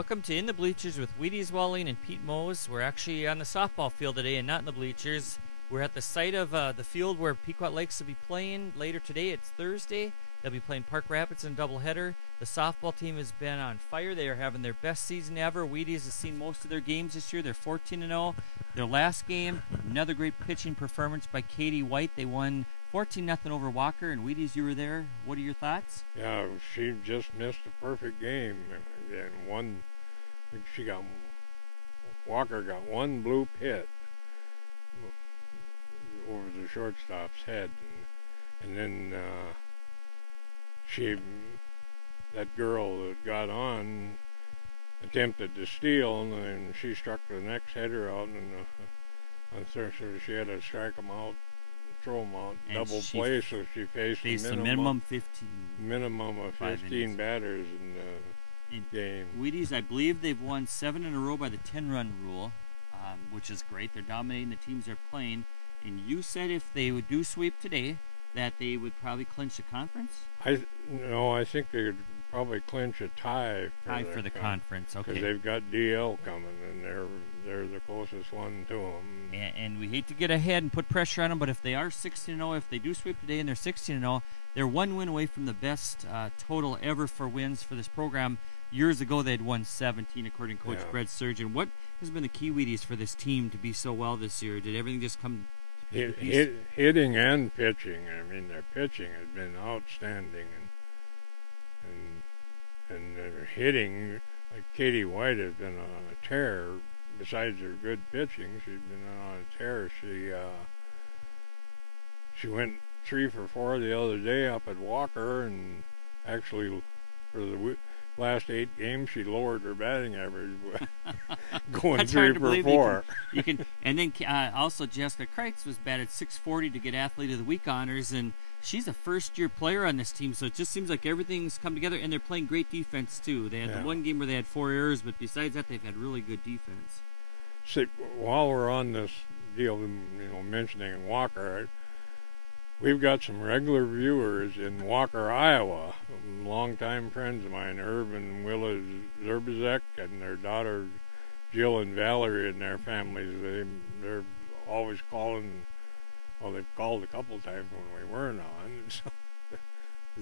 Welcome to In the Bleachers with Wheaties, Wallin, and Pete Mohs. We're actually on the softball field today and not in the bleachers. We're at the site of the field where Pequot Lakes will be playing later today. It's Thursday. They'll be playing Park Rapids in a doubleheader. The softball team has been on fire. They are having their best season ever. Wheaties has seen most of their games this year. They're 14-0. Their last game, another great pitching performance by Katie White. They won 14-0 over Walker. And Wheaties, you were there. What are your thoughts? Yeah, she just missed a perfect game. And one, Walker got one blue pit over the shortstop's head. And then that girl that got on attempted to steal, and then she struck the next header out, and on third, so she had to strike him out, throw him out, and double play, so she faced a minimum 15. Minimum of 15 batters in the game. Wheaties, I believe they've won 7 in a row by the 10-run rule, which is great. They're dominating the teams they're playing. And you said if they would do sweep today, that they would probably clinch the conference? I think they would probably clinch a tie for the conference. Okay. Because they've got DL coming, and they're the closest one to them. And we hate to get ahead and put pressure on them, but if they are 16-0, if they do sweep today and they're 16-0, they're one win away from the best total ever for wins for this program. Years ago, they had won 17, according to Coach Brett Surgeon. What has been the key, Wheaties, for this team to be so well this year? Did everything just come? Hitting and pitching. I mean, their pitching has been outstanding, and their hitting, like Katie White has been on a tear. Besides her good pitching, she's been on a tear. She went 3 for 4 the other day up at Walker, and actually for the last 8 games she lowered her batting average, going 3 for 4. You can, and then also Jessica Kreitz was batted 640 to get Athlete of the Week honors, and she's a first-year player on this team, so it just seems like everything's come together, and they're playing great defense too. They had the one game where they had 4 errors, but besides that, they've had really good defense. See, while we're on this deal, mentioning Walker, we've got some regular viewers in Walker, Iowa, longtime friends of mine, Herb and Willa Zerbazek, and their daughter Jill and Valerie and their families. They're always calling. Well, they've called a couple of times when we weren't on. So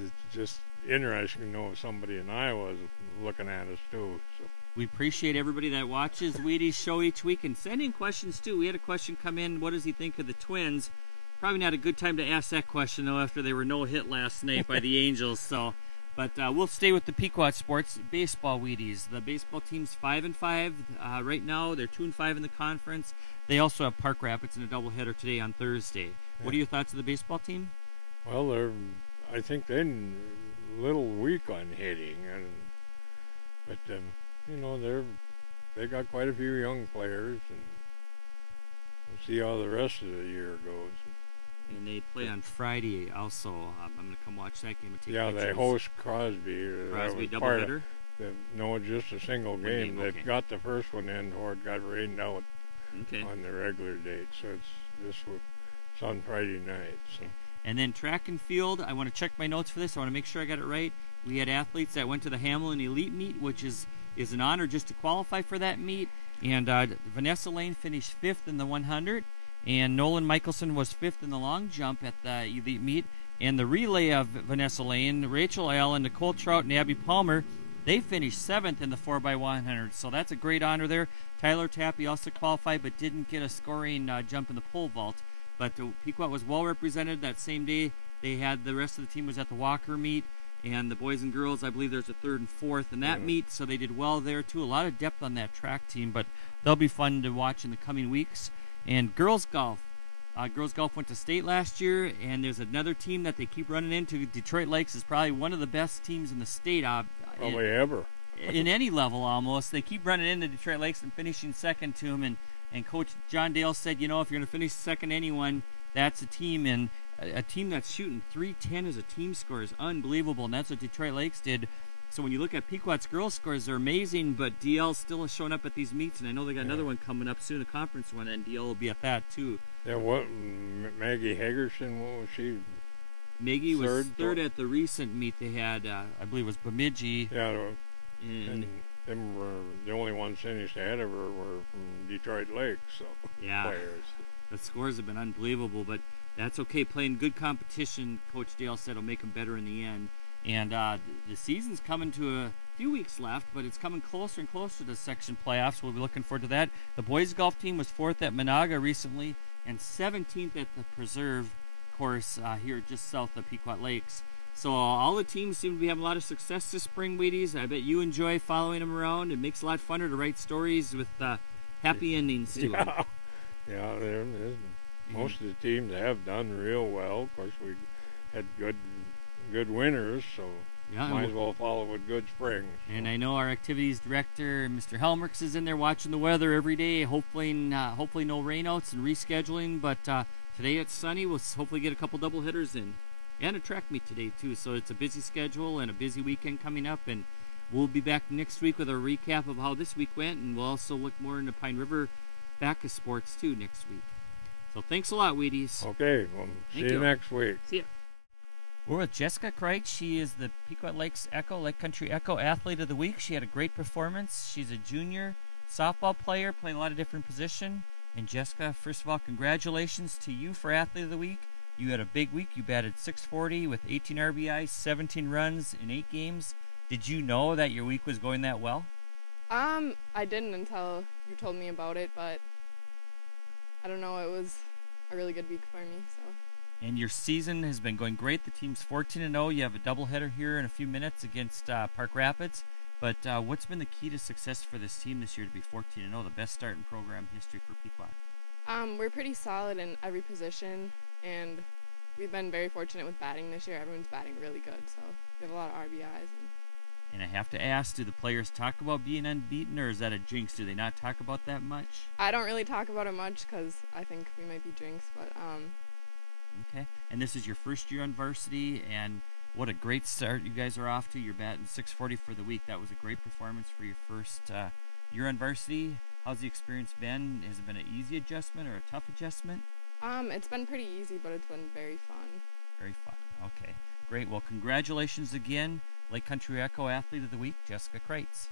it's just interesting to know if somebody in Iowa is looking at us too. So we appreciate everybody that watches Wheaties show each week, and send in questions too. We had a question come in. What does he think of the Twins? Probably not a good time to ask that question, though, after they were no-hit last night by the Angels. So, but we'll stay with the Pequot sports. Baseball, Wheaties. The baseball team's 5-5 right now. They're 2-5 in the conference. They also have Park Rapids in a doubleheader today on Thursday. What are your thoughts of the baseball team? Well, I think they're a little weak on hitting, but they got quite a few young players, and we'll see how the rest of the year goes. And they play on Friday also. I'm going to come watch that game and take pictures. They host Crosby. Crosby doubleheader? No, just a single game. They've got the first one in, or it got rained out on the regular date. So it's on Friday night. So. And then track and field, I want to check my notes for this. I want to make sure I got it right. We had athletes that went to the Hamlin Elite Meet, which is an honor just to qualify for that meet. And Vanessa Lane finished 5th in the 100. And Nolan Michelson was 5th in the long jump at the Elite Meet. And the relay of Vanessa Lane, Rachel Allen, Nicole Trout, and Abby Palmer, they finished 7th in the 4x100. So that's a great honor there. Tyler Tappy also qualified but didn't get a scoring jump in the pole vault. But Pequot was well represented that same day. They had the rest of the team was at the Walker meet. And the boys and girls, I believe there's a 3rd and 4th in that meet. So they did well there too. A lot of depth on that track team. But they'll be fun to watch in the coming weeks. And girls golf. Girls golf went to state last year, and there's another team that they keep running into. Detroit Lakes is probably one of the best teams in the state. Probably ever. In any level, almost. They keep running into Detroit Lakes and finishing second to them. And Coach John Dale said, if you're going to finish second anyone, that's a team. And a team that's shooting .310 as a team score is unbelievable, and that's what Detroit Lakes did. So when you look at Pequot's girls' scores, they're amazing, but DL still is showing up at these meets, and I know they got another one coming up soon, a conference one, and DL will be at that too. Yeah, Maggie Hagerson, what was she? Maggie was third at the recent meet they had, I believe it was Bemidji. Yeah, them were the only ones finished ahead of her were from Detroit Lakes, so Yeah. players. The scores have been unbelievable, but that's okay. Playing good competition, Coach Dale said, will make them better in the end. And the season's coming to a few weeks left, but it's coming closer and closer to section playoffs. We'll be looking forward to that. The boys golf team was 4th at Monaga recently and 17th at the Preserve course here just south of Pequot Lakes. So all the teams seem to be having a lot of success this spring, Wheaties. I bet you enjoy following them around. It makes it a lot funner to write stories with happy endings to them. Yeah, most of the teams have done real well. Of course, we had good winners, so Yeah, might as well follow with good springs. And I know our activities director, Mr. Helmerks, is in there watching the weather every day. Hopefully no rainouts and rescheduling. But today it's sunny. We'll hopefully get a couple double hitters in, and a track meet today too. So it's a busy schedule and a busy weekend coming up. And we'll be back next week with a recap of how this week went, and we'll also look more into Pine River Backus sports too next week. So thanks a lot, Wheaties. Okay, well, see you next week. See ya. We're with Jessica Kreitz. She is the Pequot Lakes Echo, Lake Country Echo Athlete of the Week. She had a great performance. She's a junior softball player, playing a lot of different positions. And Jessica, first of all, congratulations to you for Athlete of the Week. You had a big week. You batted .640 with 18 RBIs, 17 runs in 8 games. Did you know that your week was going that well? I didn't until you told me about it, but I don't know, it was a really good week for me, so. And your season has been going great. The team's 14-0. You have a doubleheader here in a few minutes against Park Rapids. But what's been the key to success for this team this year to be 14-0, the best start in program history for Pequot? We're pretty solid in every position, and we've been very fortunate with batting this year. Everyone's batting really good, so we have a lot of RBIs. And I have to ask, do the players talk about being unbeaten, or is that a jinx? Do they not talk about that much? I don't really talk about it much because I think we might be jinxed, but Okay. And this is your first year on varsity, and what a great start you guys are off to. You're batting .640 for the week. That was a great performance for your first year on varsity. How's the experience been? Has it been an easy adjustment or a tough adjustment? It's been pretty easy, but it's been very fun. Very fun. Okay. Great. Well, congratulations again, Lake Country Echo Athlete of the Week, Jessica Kreitz.